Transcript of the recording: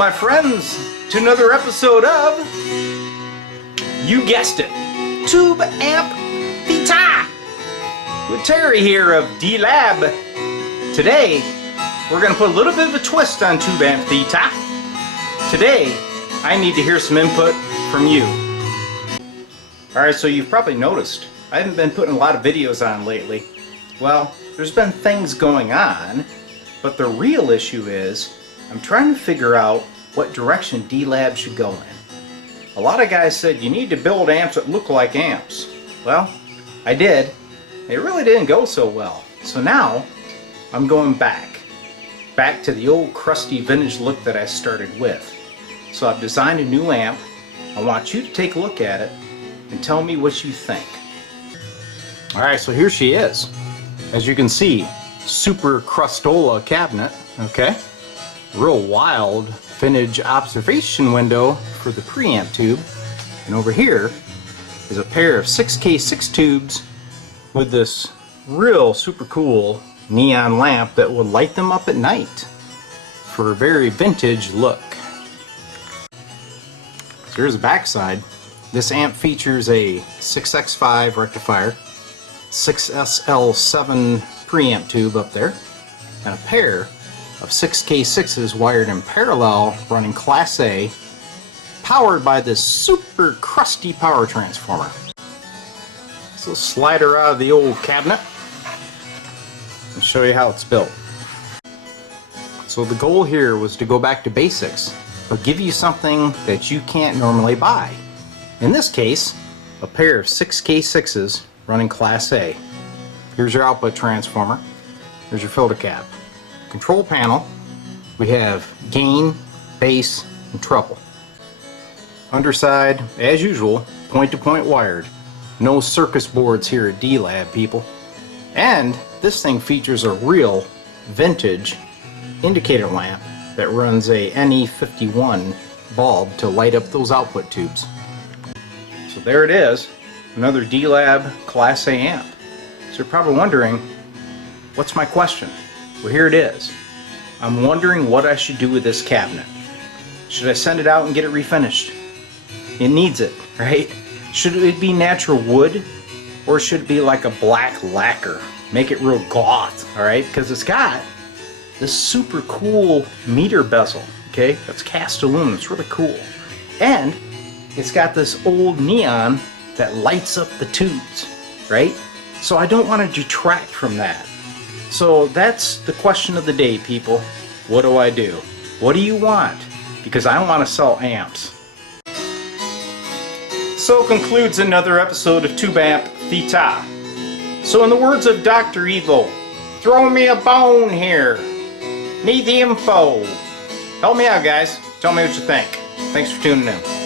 my friends, to another episode of, you guessed it, Tube Amp Theta! With Terry here of D-Lab. Today, we're going to put a little bit of a twist on Tube Amp Theta. Today, I need to hear some input from you. Alright, so you've probably noticed, I haven't been putting a lot of videos on lately. Well, there's been things going on, but the real issue is, I'm trying to figure out what direction D-Lab should go in. A lot of guys said you need to build amps that look like amps. Well, I did. It really didn't go so well. So now, I'm going back to the old crusty vintage look that I started with. So I've designed a new amp. I want you to take a look at it and tell me what you think. Alright, so here she is. As you can see, super crustola cabinet, okay? Real wild vintage observation window for the preamp tube. And over here is a pair of 6K6 tubes with this real super cool neon lamp that will light them up at night for a very vintage look. So here's the back side. This amp features a 6X5 rectifier, 6SL7 preamp tube up there, and a pair of 6K6s wired in parallel running Class A, powered by this super crusty power transformer. So slide her out of the old cabinet and show you how it's built. So the goal here was to go back to basics, but give you something that you can't normally buy. In this case, a pair of 6K6s running Class A. Here's your output transformer. Here's your filter cap. Control panel, we have gain, bass, and treble. Underside, as usual, point-to-point wired. No circus boards here at D-Lab, people. And this thing features a real vintage indicator lamp that runs a NE51 bulb to light up those output tubes. So there it is, another D-Lab Class A amp. So you're probably wondering, what's my question? Well, here it is. I'm wondering what I should do with this cabinet. Should I send it out and get it refinished? It needs it, right? Should it be natural wood, or should it be like a black lacquer? Make it real goth, alright? Because it's got this super cool meter bezel, okay? That's cast aluminum, it's really cool. And it's got this old neon that lights up the tubes, right? So I don't want to detract from that. So that's the question of the day, people. What do I do? What do you want? Because I want to sell amps. So concludes another episode of Tube Amp Theta. So in the words of Dr. Evil, throw me a bone here. Need the info. Help me out, guys. Tell me what you think. Thanks for tuning in.